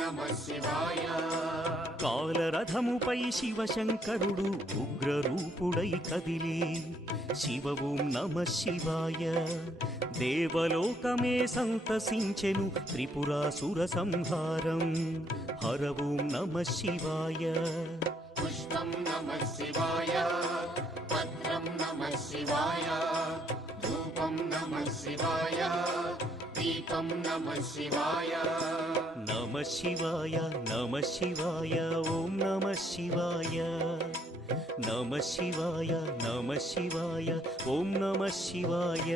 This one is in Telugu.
నమః శివాయ. కాలరథముపై శివశంకరుడు ఉగ్రరూపుడై కదిలి శివ ఓం నమః శివాయ. దేవలోకమే సంతసించెను త్రిపురాసుర సంహారం. హర ఓం నమః శివాయ. పుష్పం నమః శివాయ, పత్రం నమః శివాయ, ధూపం నమః శివాయ, దీపం నమః శివాయ. నమః శివాయ నమః శివాయ ఓం నమః శివాయ. నమః శివాయ నమః శివాయ ఓం నమః శివాయ.